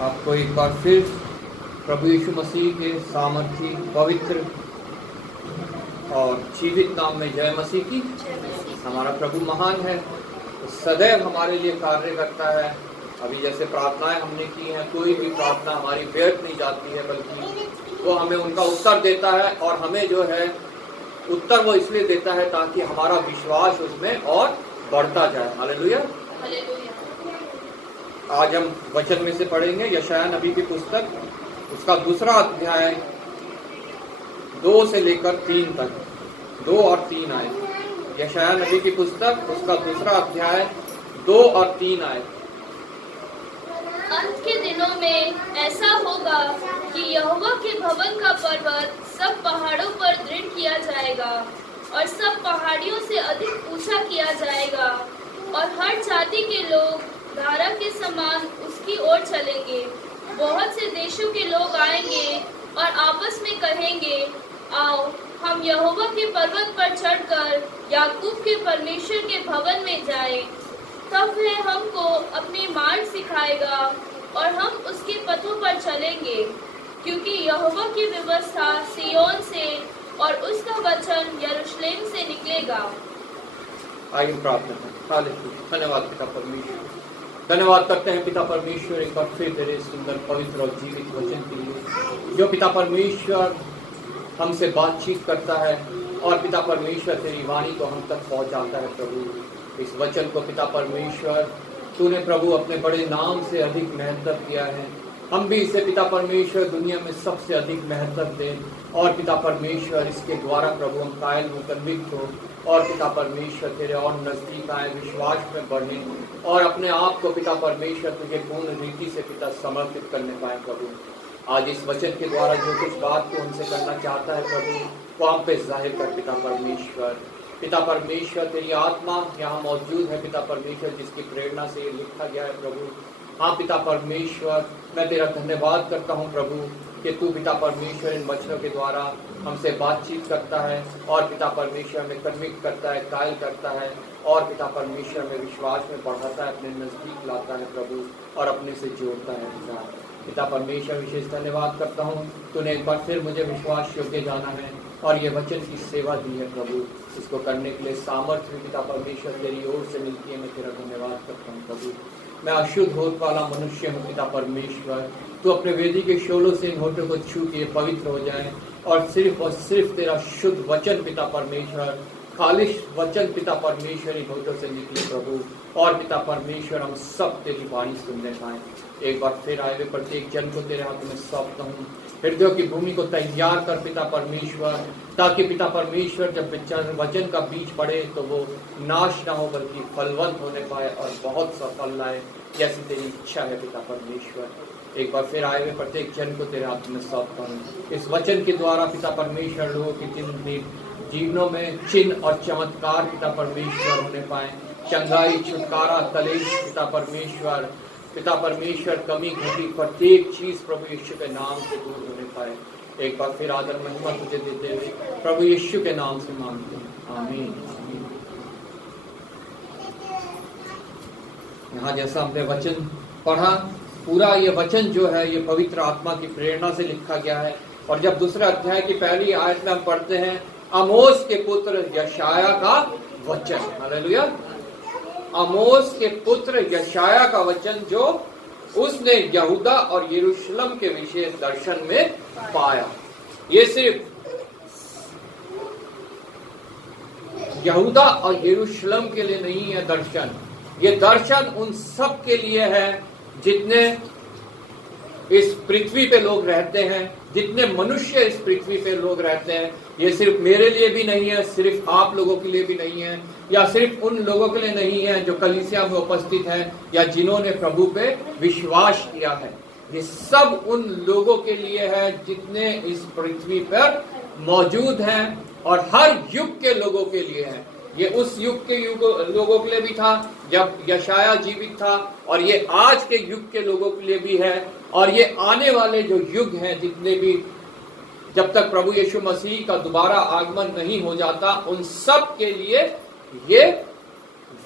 आपको एक बार फिर प्रभु यीशु मसीह के सामर्थी, पवित्र और जीवित नाम में जय मसीह की। हमारा प्रभु महान है, सदैव हमारे लिए कार्य करता है। अभी जैसे प्रार्थनाएं हमने की हैं, कोई भी प्रार्थना हमारी व्यर्थ नहीं जाती है, बल्कि वो हमें उनका उत्तर देता है। और हमें जो है उत्तर वो इसलिए देता है ताकि हमारा विश्वास उसमें और बढ़ता जाए। हालेलुया। आज हम वचन में से पढ़ेंगे यशायाह नबी की पुस्तक, उसका दूसरा अध्याय 2 से लेकर 3 तक, 2 और 3 आए। यशायाह नबी की पुस्तक, उसका दूसरा अध्याय 2 और 3 आए। अंत के दिनों में ऐसा होगा कि यहोवा के भवन का पर्वत सब पहाड़ों पर दृढ़ किया जाएगा और सब पहाड़ियों से अधिक ऊंचा किया जाएगा, और हर जाति के लोग धारा के समान उसकी ओर चलेंगे। बहुत से देशों के लोग आएंगे और आपस में कहेंगे, आओ हम यहोवा के पर्वत पर चढ़कर याकूब के परमेश्वर के भवन में जाएं। तब वह हमको अपने मार्ग सिखाएगा और हम उसके पथों पर चलेंगे, क्योंकि यहोवा की व्यवस्था सिय्योन से और उसका वचन यरूशलेम से निकलेगा। आइए प्रार्थना करें। हालेलुया। धन्यवाद पिता परमेश्वर, धन्यवाद करते हैं पिता परमेश्वर एक बार फिर तेरे सुंदर, पवित्र और जीवित वचन के लिए, जो पिता परमेश्वर हमसे बातचीत करता है और पिता परमेश्वर तेरी वाणी को हम तक पहुंचाता है। प्रभु इस वचन को पिता परमेश्वर तूने प्रभु अपने बड़े नाम से अधिक महत्व दिया है। हम भी इसे पिता परमेश्वर दुनिया में सबसे अधिक महत्व दें, और पिता परमेश्वर इसके द्वारा प्रभु हम कायल हो, कन्विक्ट हो, और पिता परमेश्वर तेरे और नजदीक आए, विश्वास में बढ़े, और अपने आप को पिता परमेश्वर तुझे पूर्ण रीति से पिता समर्पित करने पाए। प्रभु आज इस वचन के द्वारा जो कुछ बात को हमसे करना चाहता है प्रभु, वो हम पे जाहिर कर पिता परमेश्वर। पिता परमेश्वर तेरी आत्मा यहाँ मौजूद है पिता परमेश्वर, जिसकी प्रेरणा से ये लिखा गया है प्रभु। हाँ पिता परमेश्वर, मैं तेरा धन्यवाद करता हूँ प्रभु कि तू पिता परमेश्वर इन वचनों के द्वारा हमसे बातचीत करता है, और पिता परमेश्वर में कन्विक्ट करता है, कायल करता है, और पिता परमेश्वर में विश्वास में बढ़ाता है, अपने नजदीक लाता है प्रभु, और अपने से जोड़ता है। पिता परमेश्वर विशेष धन्यवाद करता हूँ, तूने एक बार फिर मुझे विश्वास योग्य जाना है और ये वचन की सेवा दी है प्रभु। इसको करने के लिए सामर्थ्य पिता परमेश्वर तेरी ओर से मिलती है। मैं तेरा धन्यवाद करता हूँ प्रभु। मैं अशुद्ध होठ वाला मनुष्य हूँ पिता परमेश्वर, तू अपने वेदी के शोलों से इन होठों को छू के पवित्र हो जाए, और सिर्फ तेरा शुद्ध वचन पिता परमेश्वर, खालिश वचन पिता परमेश्वर इन होठों से निकले प्रभु, और पिता परमेश्वर हम सब तेरी वाणी सुनने पाए। एक बार फिर आए हुए प्रत्येक जन को तेरे हाथ में सौंपता हूँ। हृदयों की भूमि को तैयार कर पिता परमेश्वर, ताकि पिता परमेश्वर जब वचन का बीज पड़े तो वो नाश ना हो, बल्कि फलवंत होने पाए और बहुत सा फल लाए, जैसी तेरी इच्छा है पिता परमेश्वर। एक बार फिर आए हुए प्रत्येक जन को तेरे हाथ में सौंपता हूँ। इस वचन के द्वारा पिता परमेश्वर लोगों की जीवनों में चिन्ह और चमत्कार पिता परमेश्वर होने पाए, चंगाई, छुटकारा, कलेश पिता परमेश्वर कमी घटी प्रत्येक चीज प्रभु यीशु के नाम से दूर होने पाए। एक बार फिर आदर महिमा तुझे देते हुए प्रभु यीशु के नाम से मांगते हैं, आमीन। यहाँ जैसा हमने वचन पढ़ा, पूरा ये वचन जो है ये पवित्र आत्मा की प्रेरणा से लिखा गया है। और जब दूसरे अध्याय की पहली आयत में हम पढ़ते हैं आमोस के पुत्र यशायाह का वचन, हालेलुया, आमोस के पुत्र यशायाह का वचन जो उसने यहूदा और यरूशलेम के विशेष दर्शन में पाया। ये सिर्फ यहूदा और यरूशलेम के लिए नहीं है दर्शन, ये दर्शन उन सब के लिए है जितने इस पृथ्वी पे लोग रहते हैं, जितने मनुष्य इस पृथ्वी पे लोग रहते हैं। ये सिर्फ मेरे लिए भी नहीं है, सिर्फ आप लोगों के लिए भी नहीं है, या सिर्फ उन लोगों के लिए नहीं है जो कलीसिया में उपस्थित हैं या जिन्होंने प्रभु पे विश्वास किया है। ये सब उन लोगों के लिए है जितने इस पृथ्वी पर मौजूद हैं, और हर युग के लोगों के लिए है। ये उस युग के लोगों के लिए भी था जब यशायाह जीवित था, और ये आज के युग के लोगों के लिए भी है, और ये आने वाले जो युग हैं जितने भी, जब तक प्रभु यीशु मसीह का दोबारा आगमन नहीं हो जाता, उन सब के लिए ये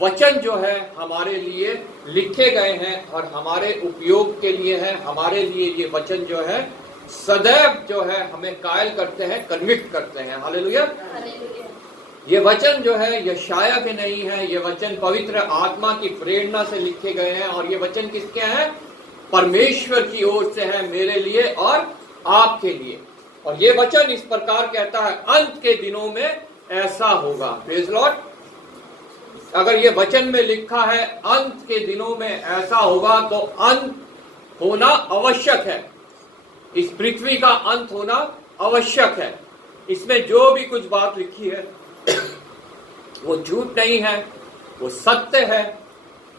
वचन जो है हमारे लिए लिखे गए हैं और हमारे उपयोग के लिए है। हमारे लिए ये वचन जो है सदैव जो है हमें कायल करते हैं, कन्विक्ट करते हैं। हालेलुया। ये वचन जो है यशाया के नहीं है, ये वचन पवित्र आत्मा की प्रेरणा से लिखे गए हैं। और ये वचन किसके हैं? परमेश्वर की ओर से है, मेरे लिए और आपके लिए। और ये वचन इस प्रकार कहता है, अंत के दिनों में ऐसा होगा। Praise Lord. अगर ये वचन में लिखा है अंत के दिनों में ऐसा होगा, तो अंत होना आवश्यक है। इस पृथ्वी का अंत होना आवश्यक है। इसमें जो भी कुछ बात लिखी है वो झूठ नहीं है, वो सत्य है।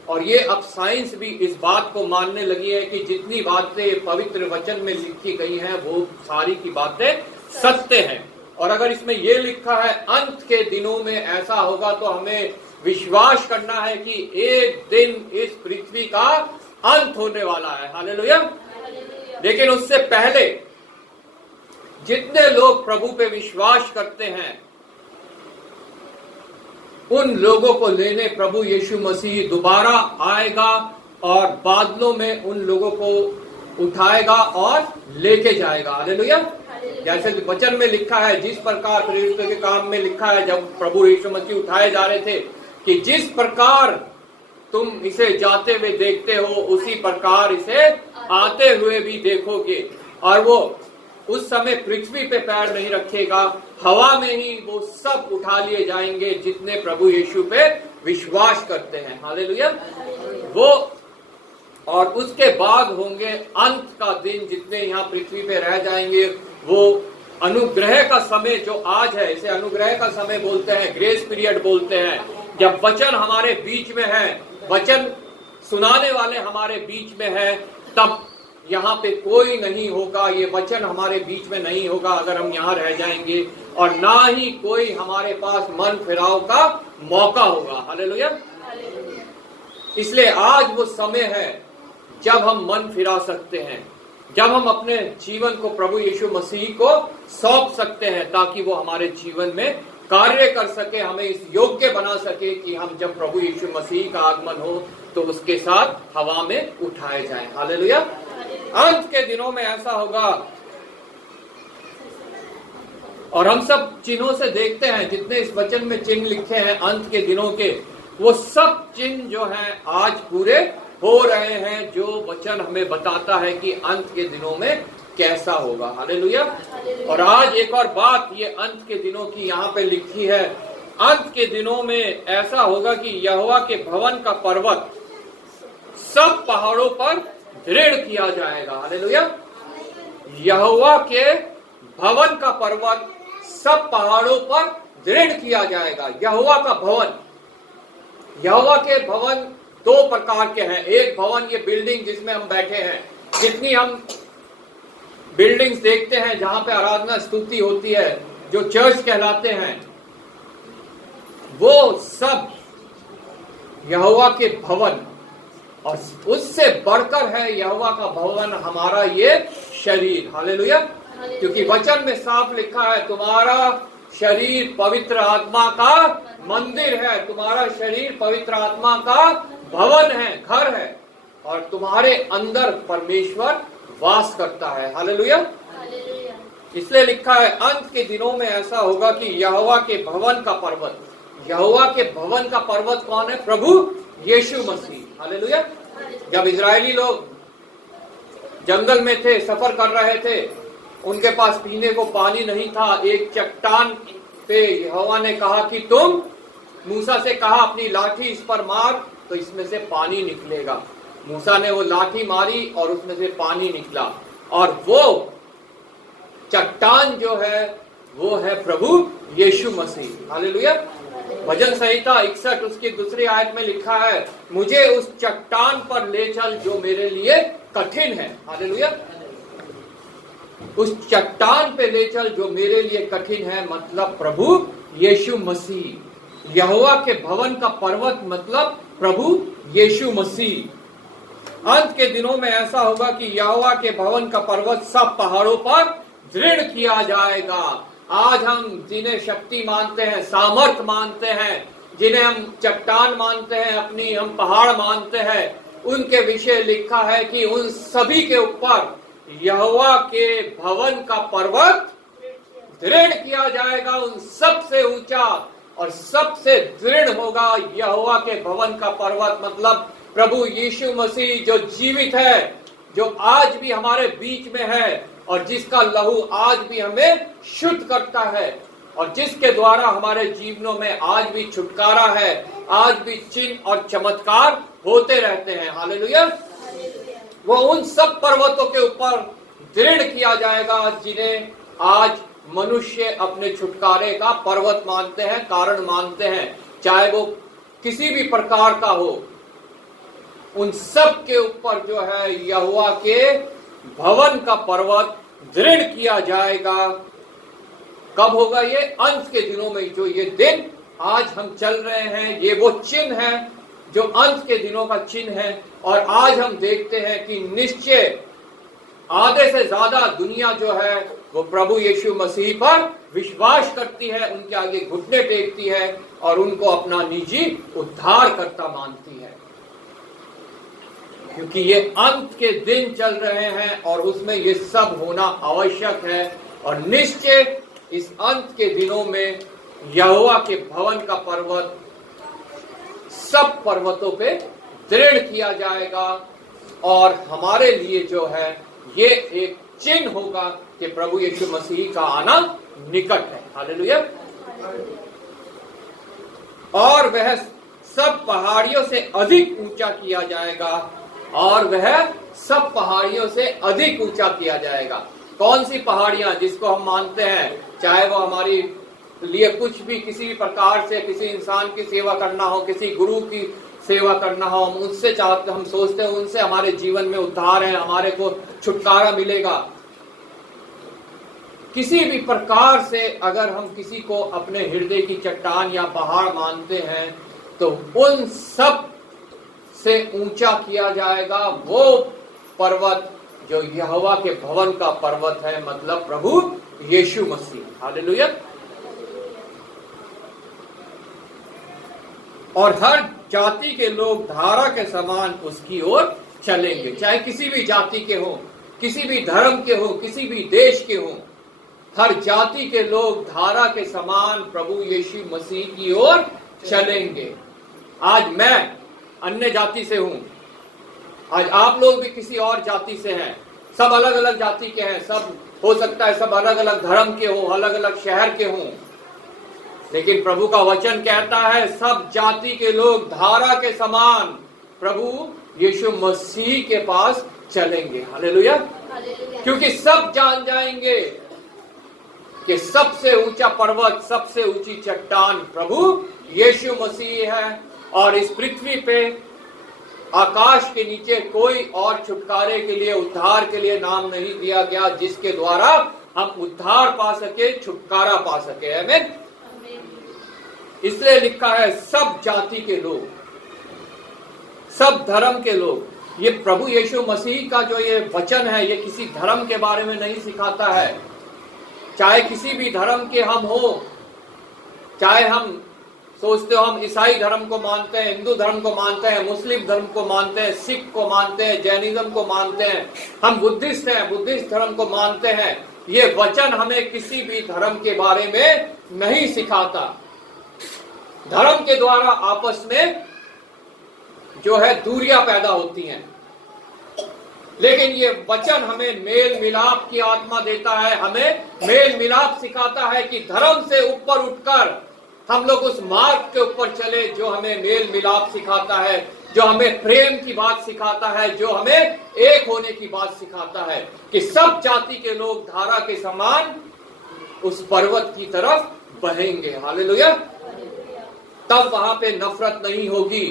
और ये अब साइंस भी इस बात को मानने लगी है कि जितनी बातें पवित्र वचन में लिखी गई हैं वो सारी की बातें सत्य हैं। और अगर इसमें ये लिखा है अंत के दिनों में ऐसा होगा, तो हमें विश्वास करना है कि एक दिन इस पृथ्वी का अंत होने वाला है। हालेलुया। लेकिन उससे पहले जितने लोग प्रभु पे विश्वास करते हैं, उन लोगों को लेने प्रभु यीशु मसीह दोबारा आएगा और बादलों में उन लोगों को उठाएगा और लेके जाएगा। हालेलुया। जैसे वचन में लिखा है, जिस प्रकार प्रेरितों के काम में लिखा है, जब प्रभु यीशु मसीह उठाए जा रहे थे, कि जिस प्रकार तुम इसे जाते हुए देखते हो, उसी प्रकार इसे आते हुए भी देखोगे। और वो उस समय पृथ्वी पे पैर नहीं रखेगा, हवा में ही वो सब उठा लिए जाएंगे जितने प्रभु यीशु पे विश्वास करते हैं। हालेलुया। वो और उसके बाद होंगे अंत का दिन। जितने यहाँ पृथ्वी पे रह जाएंगे, वो अनुग्रह का समय जो आज है, इसे अनुग्रह का समय बोलते हैं, ग्रेस पीरियड बोलते हैं। जब वचन हमारे बीच में है, वचन सुनाने वाले हमारे बीच में है, तब यहाँ पे कोई नहीं होगा, ये वचन हमारे बीच में नहीं होगा अगर हम यहाँ रह जाएंगे, और ना ही कोई हमारे पास मन फिराव का मौका होगा। हालेलुया। इसलिए आज वो समय है जब हम मन फिरा सकते हैं, जब हम अपने जीवन को प्रभु यीशु मसीह को सौंप सकते हैं, ताकि वो हमारे जीवन में कार्य कर सके, हमें इस योग्य बना सके कि हम जब प्रभु यीशु मसीह का आगमन हो तो उसके साथ हवा में उठाए जाएं। हालेलुया। अंत के दिनों में ऐसा होगा। और हम सब चिन्हों से देखते हैं, जितने इस वचन में चिन्ह लिखे हैं अंत के दिनों के, वो सब चिन्ह जो हैं आज पूरे हो रहे हैं, जो वचन हमें बताता है कि अंत के दिनों में कैसा होगा। हालेलुया। और आज एक और बात ये अंत के दिनों की यहाँ पे लिखी है, अंत के दिनों में ऐसा होगा कि यहोवा के भवन का पर्वत सब पहाड़ों पर दृढ़ किया जाएगा। हालेलुया। यहोवा के भवन का पर्वत सब पहाड़ों पर दृढ़ किया जाएगा। यहोवा का भवन, यहोवा के भवन दो प्रकार के हैं। एक भवन, ये बिल्डिंग जिसमें हम बैठे हैं, जितनी हम बिल्डिंग्स देखते हैं जहां पे आराधना स्तुति होती है, जो चर्च कहलाते हैं, वो सब यहोवा के भवन। और उससे बढ़कर है यहोवा का भवन हमारा ये शरीर। हालेलुया। क्योंकि वचन में साफ लिखा है, तुम्हारा शरीर पवित्र आत्मा का मंदिर है, तुम्हारा शरीर पवित्र आत्मा का भवन है, घर है, और तुम्हारे अंदर परमेश्वर वास करता है। हालेलुया। इसलिए लिखा है अंत के दिनों में ऐसा होगा कि यहोवा के भवन का पर्वत, यहोवा के भवन का पर्वत कौन है? प्रभु यीशु मसीह। हालेलुया। जब इजरायली लोग जंगल में थे, सफर कर रहे थे, उनके पास पीने को पानी नहीं था। एक चट्टान पे यहोवा ने कहा कि तुम, मूसा से कहा, अपनी लाठी इस पर मार तो इसमें से पानी निकलेगा। मूसा ने वो लाठी मारी और उसमें से पानी निकला। और वो चट्टान जो है वो है प्रभु यीशु मसीह। हालेलुया। भजन संहिता 61 उसकी दूसरी आयत में लिखा है, मुझे उस चट्टान पर ले चल जो मेरे लिए कठिन है। हालेलुया। उस चट्टान पे ले चल जो मेरे लिए कठिन है, मतलब प्रभु यीशु मसीह। यहोवा के भवन का पर्वत मतलब प्रभु यीशु मसीह। अंत के दिनों में ऐसा होगा कि यहोवा के भवन का पर्वत सब पहाड़ों पर दृढ़ किया जाएगा। आज हम जिन्हें शक्ति मानते हैं, सामर्थ मानते हैं, जिन्हें हम चट्टान मानते हैं, अपनी हम पहाड़ मानते हैं, उनके विषय लिखा है कि उन सभी के ऊपर यहोवा के भवन का पर्वत दृढ़ किया जाएगा। उन सबसे ऊंचा और सबसे दृढ़ होगा यहोवा के भवन का पर्वत, मतलब प्रभु यीशु मसीह जो जीवित है, जो आज भी हमारे बीच में है और जिसका लहू आज भी हमें शुद्ध करता है और जिसके द्वारा हमारे जीवनों में आज भी छुटकारा है, आज भी चिन्ह और चमत्कार होते रहते हैं। हालेलुया। वो उन सब पर्वतों के ऊपर दृढ़ किया जाएगा जिन्हें आज मनुष्य अपने छुटकारे का पर्वत मानते हैं, कारण मानते हैं, चाहे वो किसी भी प्रकार का हो। उन सब के ऊपर जो है यहोवा के भवन का पर्वत दृढ़ किया जाएगा। कब होगा ये? अंत के दिनों में। जो ये दिन आज हम चल रहे हैं, ये वो चिन्ह है जो अंत के दिनों का चिन्ह है। और आज हम देखते हैं कि निश्चय आधे से ज्यादा दुनिया जो है वो प्रभु यीशु मसीह पर विश्वास करती है, उनके आगे घुटने टेकती है और उनको अपना निजी उद्धारकर्ता मानती है, क्योंकि ये अंत के दिन चल रहे हैं और उसमें ये सब होना आवश्यक है। और निश्चय इस अंत के दिनों में यहोवा के भवन का पर्वत सब पर्वतों पे दृढ़ किया जाएगा और हमारे लिए जो है ये एक चिन्ह होगा कि प्रभु यीशु मसीह का आना निकट है। हालेलुया। और वह सब पहाड़ियों से अधिक ऊंचा किया जाएगा, और वह सब पहाड़ियों से अधिक ऊंचा किया जाएगा। कौन सी पहाड़ियां? जिसको हम मानते हैं, चाहे वो हमारी लिए कुछ भी किसी भी प्रकार से किसी इंसान की सेवा करना हो, किसी गुरु की सेवा करना हो, हम उससे चाहते, हम सोचते हैं उनसे हमारे जीवन में उद्धार है, हमारे को छुटकारा मिलेगा। किसी भी प्रकार से अगर हम किसी को अपने हृदय की चट्टान या पहाड़ मानते हैं तो उन सब से ऊंचा किया जाएगा वो पर्वत जो यहोवा के भवन का पर्वत है, मतलब प्रभु यीशु मसीह। हालेलुया। और हर जाति के लोग धारा के समान उसकी ओर चलेंगे, चाहे किसी भी जाति के हो, किसी भी धर्म के हो, किसी भी देश के हो। हर जाति के लोग धारा के समान प्रभु यीशु मसीह की ओर चलेंगे। आज मैं अन्य जाति से हूं, आज आप लोग भी किसी और जाति से हैं, सब अलग अलग जाति के हैं, सब हो सकता है सब अलग अलग धर्म के हो, अलग अलग शहर के हों, लेकिन प्रभु का वचन कहता है सब जाति के लोग धारा के समान प्रभु यीशु मसीह के पास चलेंगे। हालेलुया। क्योंकि सब जान जाएंगे कि सबसे ऊंचा पर्वत, सबसे ऊंची चट्टान प्रभु यीशु मसीह है और इस पृथ्वी पे आकाश के नीचे कोई और छुटकारे के लिए, उद्धार के लिए नाम नहीं दिया गया जिसके द्वारा हम उद्धार पा सके, छुटकारा पा सके। आमीन। इसलिए लिखा है सब जाति के लोग, सब धर्म के लोग। ये प्रभु यीशु मसीह का जो ये वचन है, ये किसी धर्म के बारे में नहीं सिखाता है। चाहे किसी भी धर्म के हम हो, चाहे हम सोचते हो हम ईसाई धर्म को मानते हैं, हिंदू धर्म को मानते हैं, मुस्लिम धर्म को मानते हैं, सिख को मानते हैं, जैनिज्म को मानते हैं, हम बुद्धिस्ट हैं, बुद्धिस्ट धर्म को मानते हैं। ये वचन हमें किसी भी धर्म के बारे में नहीं सिखाता। धर्म के द्वारा आपस में जो है दूरियां पैदा होती हैं, लेकिन ये वचन हमें मेल मिलाप की आत्मा देता है, हमें मेल मिलाप सिखाता है कि धर्म से ऊपर उठकर हम लोग उस मार्ग के ऊपर चले जो हमें मेल मिलाप सिखाता है, जो हमें प्रेम की बात सिखाता है, जो हमें एक होने की बात सिखाता है कि सब जाति के लोग धारा के समान उस पर्वत की तरफ बहेंगे। हालेलुया। तब वहां पे नफरत नहीं होगी,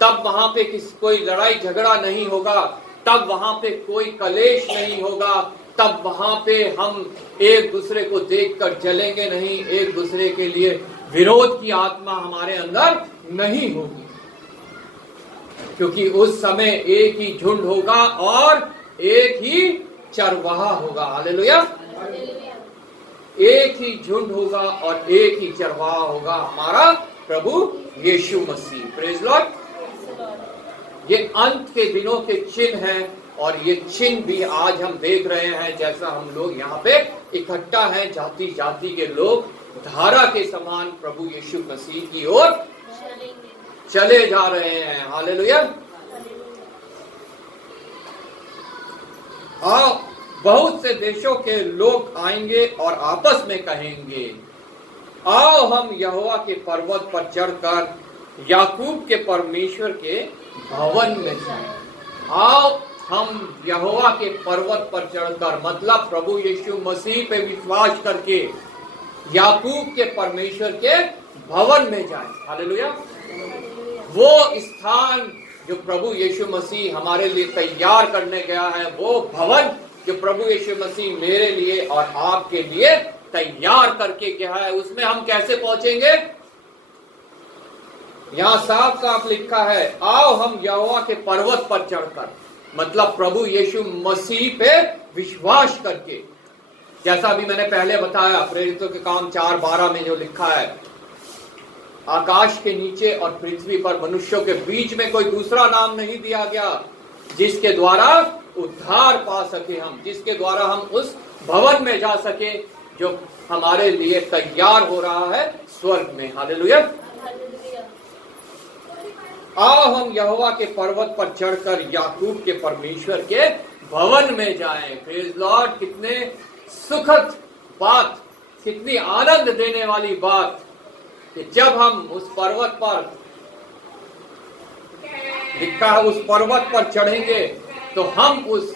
तब वहां पे कोई लड़ाई झगड़ा नहीं होगा, तब वहां पे कोई कलेश नहीं होगा, तब वहां पे हम एक दूसरे को देखकर जलेंगे नहीं, एक दूसरे के लिए विरोध की आत्मा हमारे अंदर नहीं होगी, क्योंकि उस समय एक ही झुंड होगा और एक ही चरवाहा होगा। हालेलुया। एक ही झुंड होगा और एक ही चरवाहा होगा, हमारा प्रभु यीशु मसीह। Praise Lord. ये अंत के दिनों के चिन्ह हैं और ये चिन्ह भी आज हम देख रहे हैं। जैसा हम लोग यहाँ पे इकट्ठा हैं, जाति जाति के लोग धारा के समान प्रभु यीशु मसीह की ओर चले जा रहे हैं। हालेलुया। आओ, बहुत से देशों के लोग आएंगे और आपस में कहेंगे, आओ हम यहोवा के पर्वत पर चढ़कर याकूब के परमेश्वर के भवन में जाएं। आओ हम यहोवा के पर्वत पर चढ़कर, मतलब प्रभु यीशु मसीह पे विश्वास करके याकूब के परमेश्वर के भवन में जाएं। हालेलुया। वो स्थान जो प्रभु यीशु मसीह हमारे लिए तैयार करने गया है, वो भवन जो प्रभु यीशु मसीह मेरे लिए और आपके लिए तैयार करके गया है, उसमें हम कैसे पहुंचेंगे? यहां साफ साफ लिखा है, आओ हम यहोवा के पर्वत पर चढ़कर, मतलब प्रभु यीशु मसीह पे विश्वास करके। जैसा अभी मैंने पहले बताया, प्रेरितों के काम 4:12 में जो लिखा है, आकाश के नीचे और पृथ्वी पर मनुष्यों के बीच में कोई दूसरा नाम नहीं दिया गया जिसके द्वारा उद्धार पा सके हम, जिसके द्वारा हम उस भवन में जा सके जो हमारे लिए तैयार हो रहा है स्वर्ग में। हालेलुया। आओ हम यहोवा के पर्वत पर चढ़कर याकूब के परमेश्वर के भवन में जाएं। Praise Lord. कितने सुखद बात, कितनी आनंद देने वाली बात कि जब हम उस पर्वत पर, लिखा है, उस पर्वत पर चढ़ेंगे तो हम उस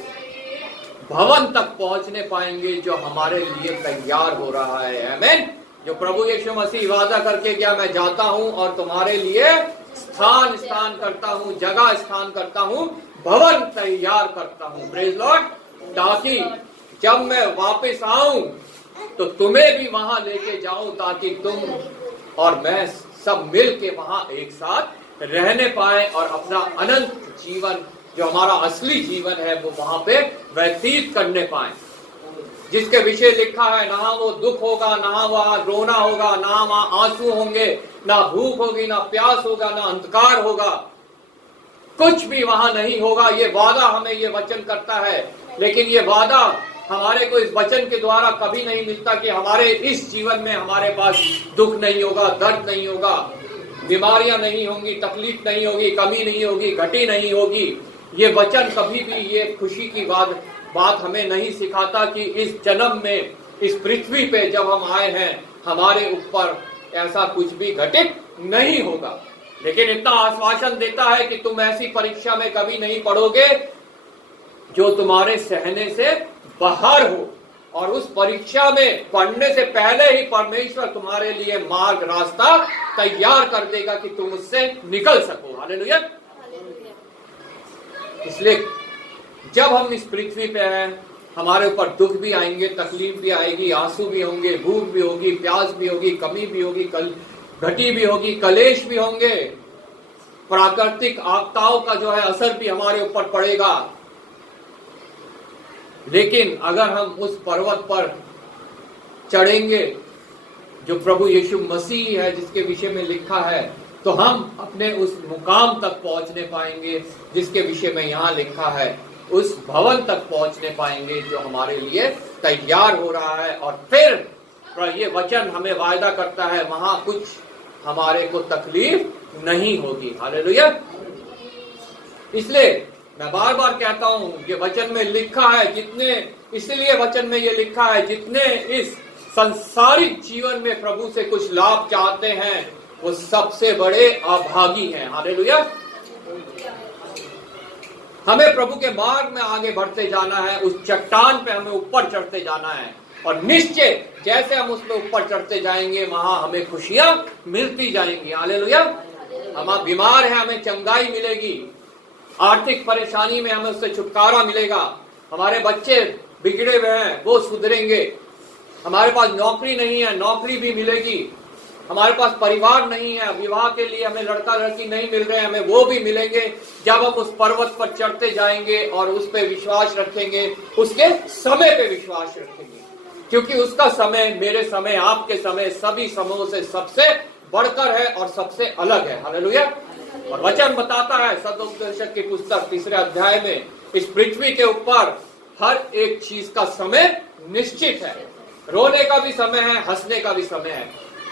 भवन तक पहुंचने पाएंगे जो हमारे लिए तैयार हो रहा है। आमीन। जो प्रभु यीशु मसीह वादा करके गया, मैं जाता हूं और तुम्हारे लिए स्थान करता हूं, जगह स्थान करता हूं, भवन तैयार करता हूं। Praise Lord. ताकि जब मैं वापस आऊं तो तुम्हें भी वहां लेके जाऊं, ताकि तुम और मैं सब मिल के वहां एक साथ रहने पाए और अपना अनंत जीवन, जो हमारा असली जीवन है, वो वहां पे व्यतीत करने पाए। जिसके विषय लिखा है, ना वो दुख होगा, ना वहां रोना होगा, ना वहां आंसू होंगे, ना भूख होगी, ना प्यास होगा, ना अंधकार होगा, कुछ भी वहां नहीं होगा। ये वादा हमें ये वचन करता है। लेकिन ये वादा हमारे को इस वचन के द्वारा कभी नहीं मिलता कि हमारे इस जीवन में हमारे पास दुख नहीं होगा, दर्द नहीं होगा, बीमारियां नहीं होंगी, तकलीफ नहीं होगी, कमी नहीं होगी, घटी नहीं होगी। ये वचन कभी भी ये खुशी की बात हमें नहीं सिखाता कि इस जन्म में, इस पृथ्वी पे जब हम आए हैं, हमारे ऊपर ऐसा कुछ भी घटित नहीं होगा। लेकिन इतना आश्वासन देता है कि तुम ऐसी परीक्षा में कभी नहीं पड़ोगे जो तुम्हारे सहने से बाहर हो, और उस परीक्षा में पढ़ने से पहले ही परमेश्वर तुम्हारे लिए मार्ग, रास्ता तैयार कर देगा कि तुम उससे निकल सको। हालेलुया। इसलिए जब हम इस पृथ्वी पे हैं, हमारे ऊपर दुख भी आएंगे, तकलीफ भी आएगी, आंसू भी होंगे, भूख भी होगी, प्यास भी होगी, कमी भी होगी, घटी भी होगी, कलेश भी होंगे, प्राकृतिक आपदाओं का जो है असर भी हमारे ऊपर पड़ेगा। लेकिन अगर हम उस पर्वत पर चढ़ेंगे जो प्रभु यीशु मसीह है, जिसके विषय में लिखा है, तो हम अपने उस मुकाम तक पहुंचने पाएंगे जिसके विषय में यहाँ लिखा है। उस भवन तक पहुंचने पाएंगे जो हमारे लिए तैयार हो रहा है। और फिर ये वचन हमें वायदा करता है, वहां कुछ हमारे को तकलीफ नहीं होगी। हालेलुया। इसलिए मैं बार बार कहता हूं, ये वचन में लिखा है, इसलिए वचन में ये लिखा है, जितने इस संसारिक जीवन में प्रभु से कुछ लाभ चाहते हैं, वो सबसे बड़े अभागी हैं। हालेलुया। हमें प्रभु के मार्ग में आगे बढ़ते जाना है, उस चट्टान पे हमें ऊपर चढ़ते जाना है, और निश्चय जैसे हम उसमें ऊपर चढ़ते जाएंगे, वहां हमें खुशियां मिलती जाएंगी। हालेलुया। हम बीमार हैं, हमें चंगाई मिलेगी, आर्थिक परेशानी में हमें उससे छुटकारा मिलेगा, हमारे बच्चे बिगड़े हुए हैं वो सुधरेंगे, हमारे पास नौकरी नहीं है, नौकरी भी मिलेगी, हमारे पास परिवार नहीं है, विवाह के लिए हमें लड़का लड़की नहीं मिल रहे हैं, हमें वो भी मिलेंगे जब हम उस पर्वत पर चढ़ते जाएंगे और उस पे विश्वास रखेंगे, उसके समय पे विश्वास रखेंगे, क्योंकि उसका समय, मेरे समय, आपके समय, सभी समयों से सबसे बढ़कर है और सबसे अलग है। हालेलुया। और वचन बताता है सदोपदेशक की पुस्तक 3 अध्याय में, इस पृथ्वी के ऊपर हर एक चीज का समय निश्चित है। रोने का भी समय है, हंसने का भी समय है,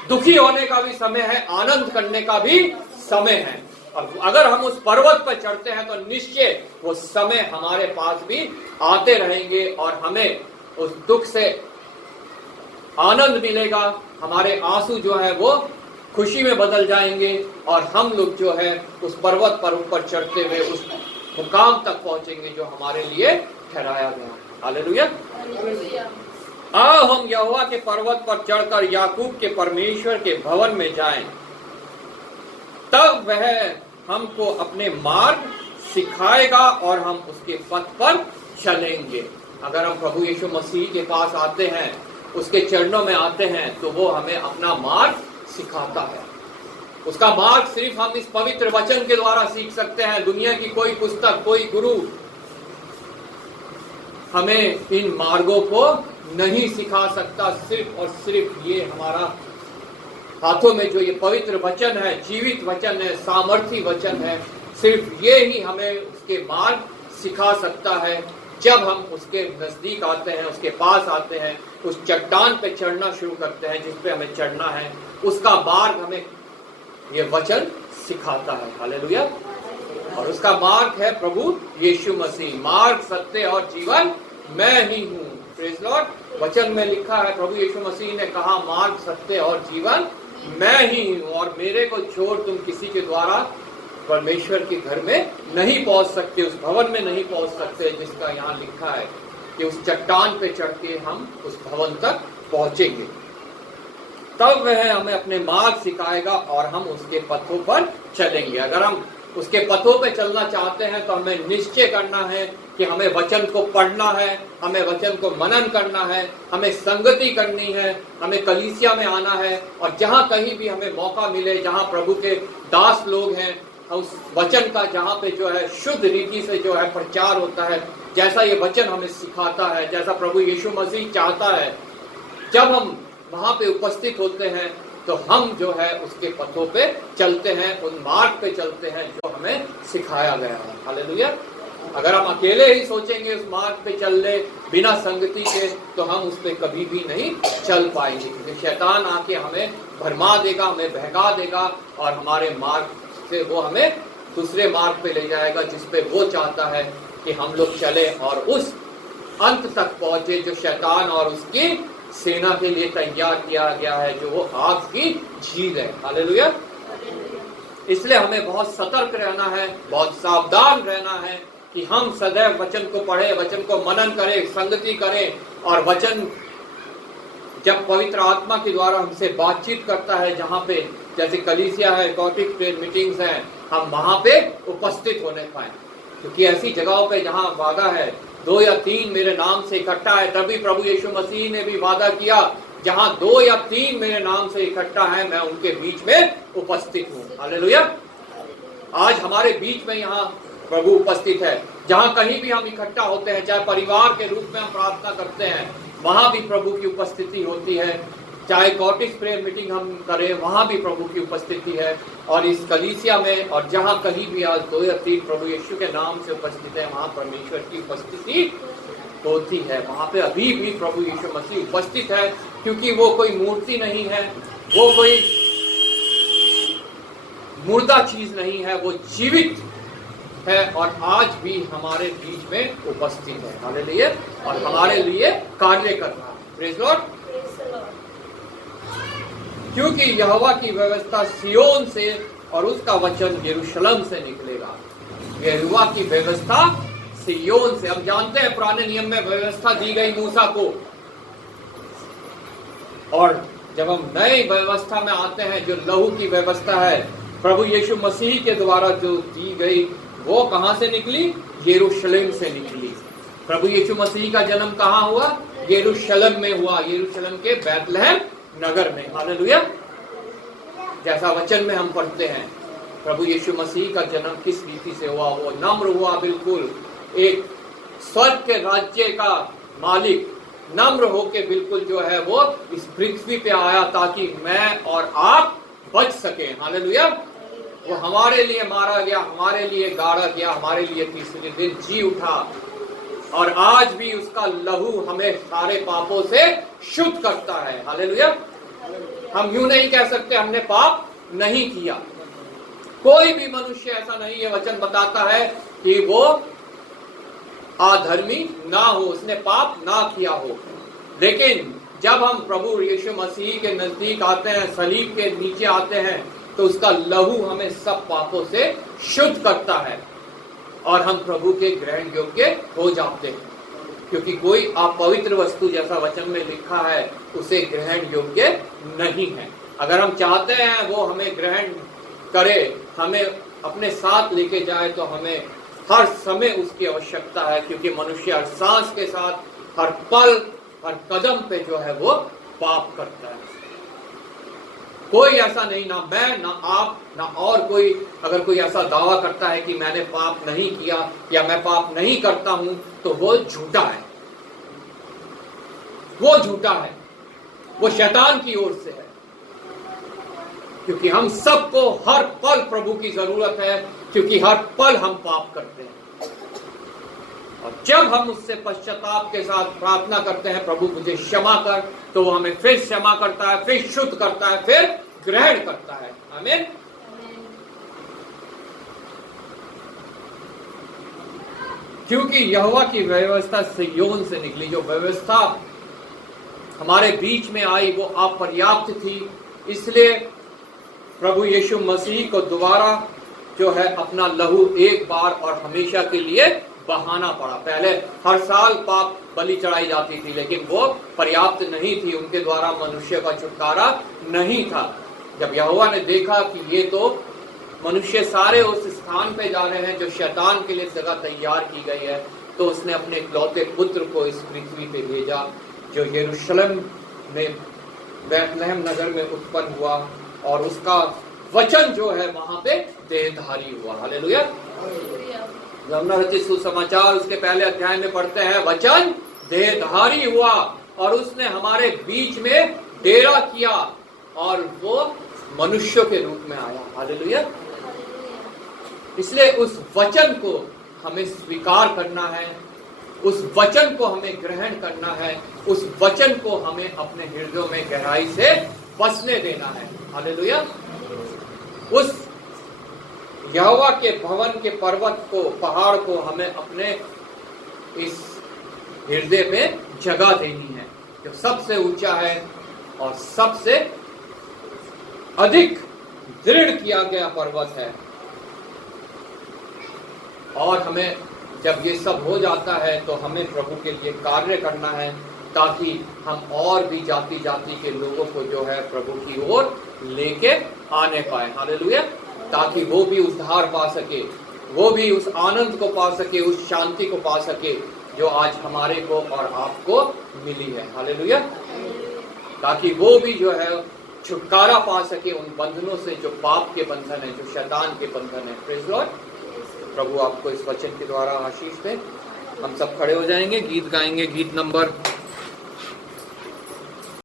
दुखी होने का भी समय है, आनंद करने का भी समय है। और अगर हम उस पर्वत पर चढ़ते हैं तो निश्चय वो समय हमारे पास भी आते रहेंगे और हमें उस दुख से आनंद मिलेगा। हमारे आंसू जो है वो खुशी में बदल जाएंगे और हम लोग जो है उस पर्वत पर ऊपर चढ़ते हुए उस मुकाम तक पहुंचेंगे जो हमारे लिए ठहराया गया। हालेलुया। आओ हम यहोवा के पर्वत पर चढ़कर याकूब के परमेश्वर के भवन में जाएं, तब वह हमको अपने मार्ग सिखाएगा और हम उसके पथ पर चलेंगे। अगर हम प्रभु यीशु मसीह के पास आते हैं, उसके चरणों में आते हैं, तो वो हमें अपना मार्ग सिखाता है। उसका मार्ग सिर्फ हम इस पवित्र वचन के द्वारा सीख सकते हैं। दुनिया की कोई पुस्तक, कोई गुरु हमें इन मार्गों को नहीं सिखा सकता। सिर्फ और सिर्फ ये हमारा हाथों में जो ये पवित्र वचन है, जीवित वचन है, सामर्थी वचन है, सिर्फ ये ही हमें उसके मार्ग सिखा सकता है। जब हम उसके नजदीक आते हैं, उसके पास आते हैं, उस चट्टान पे चढ़ना शुरू करते हैं जिस पे हमें चढ़ना है, उसका मार्ग हमें ये वचन सिखाता है। हालेलुया। और उसका मार्ग है प्रभु यीशु मसीह। मार्ग, सत्य और जीवन मैं ही हूँ। Praise Lord. वचन में लिखा है, प्रभु यीशु मसीह ने कहा, मार्ग, सत्य और जीवन मैं ही हूँ, और मेरे को छोड़ तुम किसी के द्वारा परमेश्वर के घर में नहीं पहुंच सकते, उस भवन में नहीं पहुंच सकते, जिसका यहाँ लिखा है कि उस चट्टान पे चढ़ के हम उस भवन तक पहुंचेंगे। तब वह हमें अपने मार्ग सिखाएगा और हम उसके पथों पर चलेंगे। अगर हम उसके पथों पे चलना चाहते हैं तो हमें निश्चय करना है कि हमें वचन को पढ़ना है, हमें वचन को मनन करना है, हमें संगति करनी है, हमें कलीसिया में आना है, और जहाँ कहीं भी हमें मौका मिले, जहाँ प्रभु के दास लोग हैं, उस वचन का जहाँ पे जो है शुद्ध रीति से जो है प्रचार होता है, जैसा ये वचन हमें सिखाता है, जैसा प्रभु यीशु मसीह चाहता है, जब हम वहाँ पे उपस्थित होते हैं तो हम जो है उसके पथों पे चलते हैं, उन मार्ग पे चलते हैं जो हमें सिखाया गया है। हालेलुया। अगर हम अकेले ही सोचेंगे उस मार्ग पे चल ले बिना संगति के, तो हम उस पे कभी भी नहीं चल पाएंगे, क्योंकि शैतान आके हमें भरमा देगा, हमें बहका देगा और हमारे मार्ग से वो हमें दूसरे मार्ग पे ले जाएगा जिस पे वो चाहता है कि हम लोग चले और उस अंत तक पहुंचे जो शैतान और उसकी सेना के लिए तैयार किया गया है, जो वो आग की झील है। हालेलुया। इसलिए हमें बहुत सतर्क रहना है, बहुत सावधान रहना है कि हम सदैव वचन को पढ़े, वचन को मनन करें, संगति करें, और वचन जब पवित्र आत्मा के द्वारा हमसे बातचीत करता है, जहाँ पे जैसे कलीसिया है, कॉटिक प्रेयर मीटिंग्स हैं, हम वहाँ पे उपस्थित होने पाए, क्योंकि ऐसी जगहों पे जहाँ वादा है 2 या 3 मेरे नाम से इकट्ठा है, तभी प्रभु यीशु मसीह ने भी वादा किया, जहाँ 2 या 3 मेरे नाम से इकट्ठा है, मैं उनके बीच में उपस्थित हूँ। हालेलुया। आज हमारे बीच में यहाँ प्रभु उपस्थित है। जहाँ कहीं भी हम इकट्ठा होते हैं, चाहे परिवार के रूप में हम प्रार्थना करते हैं, वहाँ भी प्रभु की उपस्थिति होती है। चाहे कॉटेज प्रेयर मीटिंग हम करें, वहाँ भी प्रभु की उपस्थिति है। और इस कलीसिया में और जहाँ कहीं भी आज 2 या 3 प्रभु यीशु के नाम से उपस्थित है, वहाँ परमेश्वर की उपस्थिति होती है। वहाँ पे अभी भी प्रभु यीशु मसीह उपस्थित है, क्योंकि वो कोई मूर्ति नहीं है, वो कोई मुर्दा चीज नहीं है, वो जीवित है और आज भी हमारे बीच में उपस्थित है। हालेलुया। और हमारे लिए कार्य कर रहा है। Praise Lord. क्योंकि यहोवा की व्यवस्था सियोन से और उसका वचन यरूशलेम से निकलेगा। यहोवा की व्यवस्था सियोन से। हम जानते हैं पुराने नियम में व्यवस्था दी गई मूसा को, और जब हम नई व्यवस्था में आते हैं जो लहू की व्यवस्था है, प्रभु यीशु मसीह के द्वारा जो दी गई, वो कहां से निकली? यरूशलेम से निकली। प्रभु यीशु मसीह का जन्म कहाँ हुआ? यरूशलेम में हुआ, यरूशलेम के बैतलहम नगर में। हालेलुया। जैसा वचन में हम पढ़ते हैं, प्रभु यीशु मसीह का जन्म किस रीति से हुआ? वो नम्र हुआ, बिल्कुल एक स्वर्ग के राज्य का मालिक नम्र होके बिल्कुल जो है वो इस पृथ्वी पे आया, ताकि मैं और आप बच सके। हालेलुया। वो हमारे लिए मारा गया, हमारे लिए गाड़ा गया, हमारे लिए तीसरे दिन जी उठा, और आज भी उसका लहू हमें सारे पापों से शुद्ध करता है। हालेलुया। हम यूं नहीं कह सकते हमने पाप नहीं किया। कोई भी मनुष्य ऐसा नहीं है, वचन बताता है कि वो अधर्मी ना हो, उसने पाप ना किया हो। लेकिन जब हम प्रभु यीशु मसीह के नजदीक आते हैं, सलीब के नीचे आते हैं, तो उसका लहू हमें सब पापों से शुद्ध करता है और हम प्रभु के ग्रहण योग्य हो जाते हैं। क्योंकि कोई अपवित्र वस्तु, जैसा वचन में लिखा है, उसे ग्रहण योग्य नहीं है। अगर हम चाहते हैं वो हमें ग्रहण करे, हमें अपने साथ लेके जाए, तो हमें हर समय उसकी आवश्यकता है। क्योंकि मनुष्य हर सांस के साथ, हर पल, हर कदम पे जो है वो पाप करता है। कोई ऐसा नहीं, ना मैं, ना आप, ना और कोई, अगर कोई ऐसा दावा करता है कि मैंने पाप नहीं किया या मैं पाप नहीं करता हूं, तो वो झूठा है। वो झूठा है, वो शैतान की ओर से है। क्योंकि हम सबको हर पल प्रभु की जरूरत है, क्योंकि हर पल हम पाप करते हैं। और जब हम उससे पश्चाताप के साथ प्रार्थना करते हैं, प्रभु मुझे क्षमा कर, तो वो हमें फिर क्षमा करता है, फिर शुद्ध करता है, फिर ग्रहण करता है। आमीन। क्योंकि यहोवा की व्यवस्था सिय्योन से निकली। जो व्यवस्था हमारे बीच में आई वो अपर्याप्त थी, इसलिए प्रभु यीशु मसीह को दोबारा जो है अपना लहू एक बार और हमेशा के लिए बहाना पड़ा। पहले हर साल पाप बलि चढ़ाई जाती थी, लेकिन वो पर्याप्त नहीं थी, उनके द्वारा मनुष्य का छुटकारा नहीं था। जब यहोवा ने देखा कि ये तो मनुष्य सारे उस स्थान पे जा रहे हैं जो शैतान के लिए जगह तैयार की गई है, तो उसने अपने इकलौते पुत्र को इस पृथ्वी पे भेजा, जो यरूशलेम में बैतलहम नगर में उत्पन्न हुआ, और उसका वचन जो है वहां पे देहधारी हुआ। हालेलुया। यमुना रचित सुसमाचार उसके पहले अध्याय में पढ़ते हैं, वचन देहधारी हुआ और उसने हमारे बीच में डेरा किया और वो मनुष्यों के रूप में आया। हालेलुया। इसलिए उस वचन को हमें स्वीकार करना है, उस वचन को हमें ग्रहण करना है, उस वचन को हमें अपने हृदयों में गहराई से बसने देना है। हालेलुया। उस यहोवा के भवन के पर्वत को, पहाड़ को हमें अपने इस हृदय में जगह देनी है, जो सबसे ऊंचा है और सबसे अधिक दृढ़ किया गया पर्वत है। और हमें जब ये सब हो जाता है तो हमें प्रभु के लिए कार्य करना है, ताकि हम और भी जाति जाति के लोगों को जो है प्रभु की ओर लेके आने पाए। हालेलुया। ताकि वो भी उद्धार पा सके, वो भी उस आनंद को पा सके, उस शांति को पा सके जो आज हमारे को और आपको मिली है। हालेलुया। ताकि वो भी जो है छुटकारा पा सके उन बंधनों से जो पाप के बंधन है, जो शैतान के बंधन है। Praise Lord. प्रभु आपको इस वचन के द्वारा आशीष दे। हम सब खड़े हो जाएंगे, गीत गाएंगे, गीत नंबर